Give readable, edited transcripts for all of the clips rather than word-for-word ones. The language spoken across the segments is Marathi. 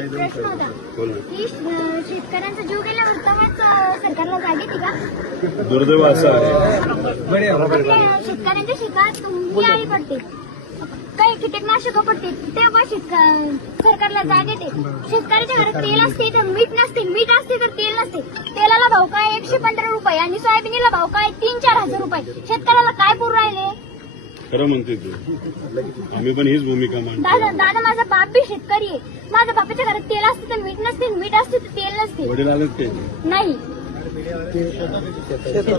एक प्रश्न होता बोल ना. की शेतकऱ्यांचा जीव गेल्यावर तेव्हाच सरकारला जाग येते का? दुर्दैव असं आहे. आपल्या शेतकऱ्यांच्या शेतात ही आळी पडते, काही कीटकनाशकं पडते, तेव्हा सरकारला जाग येते. शेतकऱ्याच्या घरात तेल असते तर मीठ नसते, मीठ असते तर तेल नसते. तेलाला भाव काय 115 रुपये आणि सोयाबीनला भाव काय 3-4 हजार रुपये. शेतकऱ्याला काय पुरू राहिले? खरं म्हणते तू. आम्ही पण हीच भूमिका मांडतो. दादा माझा बाप बी शेतकरी आहे. माझ्या बापाच्या घरात तेल असते तर मीठ नसते, मीठ असते तर तेल नसते. वडील आलेत ते नाही.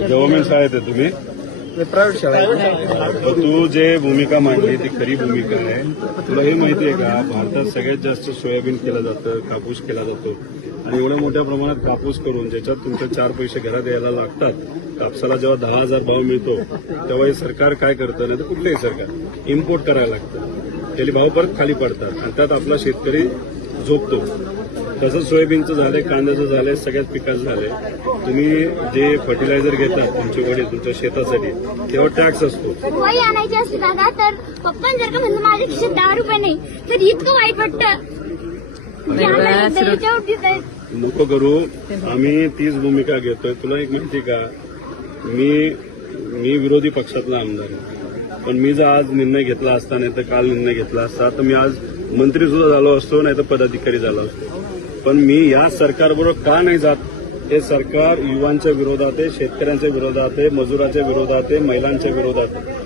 गव्हर्नमेंट शाळेत आहे तुम्ही? प्रायव्हेट शाळा आहे. तर तू जे भूमिका मांडली ती खरी भूमिका आहे. तुला हे माहिती आहे का, भारतात सगळ्यात जास्त सोयाबीन केलं जातं, कापूस केला जातो आणि एवढ्या मोठ्या प्रमाणात कापूस करून ज्याच्यात तुमचे 4 पैसे घरात यायला लागतात. कापसाला जेव्हा 10,000 भाव मिळतो तेव्हा हे सरकार काय करतं, नाही तर कुठलंही सरकार इम्पोर्ट करायला लागतं. त्याचे भाव परत खाली पडतात आणि त्यात आपला शेतकरी झोपतो. तसंच सोयाबीनचं झालंय, कांद्याचं झालंय, सगळ्याच पिकाचं झालंय. तुम्ही जे फर्टिलायझर घेतात तुमचे वडील तुमच्या शेतासाठी तेव्हा टॅक्स असतो. वही आणायची असते दादा, तर पप्पा जर का म्हणलं माझ्या खिशात 10 रुपये नाही तर इतकं वाईट वाटतं. नको करू. आम्ही तीच भूमिका घेतोय. तुला एक माहिती का, मी विरोधी पक्षातला आमदार आहे, पण मी जर आज निर्णय घेतला असता, नाही तर काल निर्णय घेतला असता, तर मी आज मंत्री सुद्धा झालो असतो, नाही तर पदाधिकारी झालो असतो. पण मी या सरकारबरोबर का नाही जात? हे सरकार युवांच्या विरोधात आहे, शेतकऱ्यांच्या विरोधात आहे, मजुराच्या विरोधात आहे, महिलांच्या विरोधात आहे.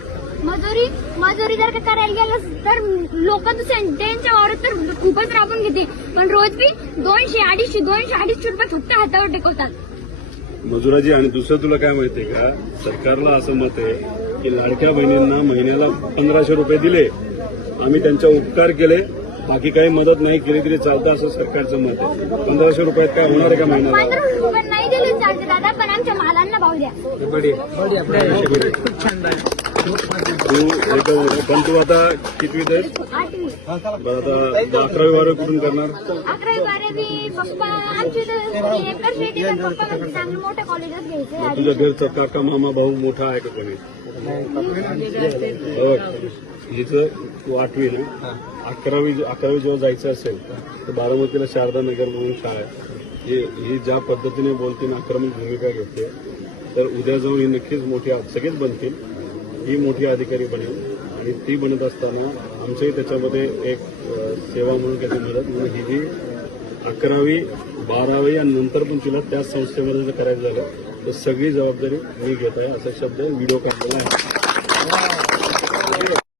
मजुरी जर का करायला गेलं तर लोक त्यांच्या वावरात तर खूपच राबून घेते, पण रोज बी 200-250 रुपये फक्त हातावर टेकवतात मजुराची. आणि दुसरं तुला काय माहितीये का, सरकारला असं मत आहे की लाडक्या बहिणींना महिन्याला 1500 रुपये दिले, आम्ही त्यांच्या उपकार केले, बाकी काही मदत नाही केली तरी चालतं, असं सरकारचं मत आहे. 1500 रुपयात काय होणार आहे का महिन्याला? 1500 रुपये नाही दिले चालते दादा, पण आमच्या मालांना भाव द्या. पण तू आता कितवीत आहेस? 8वी बरं, आता 11वी 12वी कुठून करणार? 11वी 12वी पप्पा आमची एकच शेती, तर पप्पा म्हणजे चांगलं मोठ्या कॉलेजात घ्यायचं. तुझ्या घरचा काका मामा भाऊ मोठा आहे का कोणी? हिचं तू 8वी ना, 11वी जेव्हा जायचं असेल तर बारामतीला शारदा नगर म्हणून शाळा आहे. ही ज्या पद्धतीने बोलते ना, आक्रमक भूमिका घेते, तर उद्या जाऊन ही नक्कीच मोठी, सगळेच बनतील, ही मोठी अधिकारी बनेल. आणि ती बनत असताना आमच्याही त्याच्यामध्ये एक सेवा म्हणून त्याची मदत म्हणून ही जी 11वी 12वी आणि नंतर पण तिला त्याच संस्थेमध्ये जर करायचं झालं तर सगळी जबाबदारी मी घेत आहे, असा शब्द व्हिडिओ काढलेला आहे.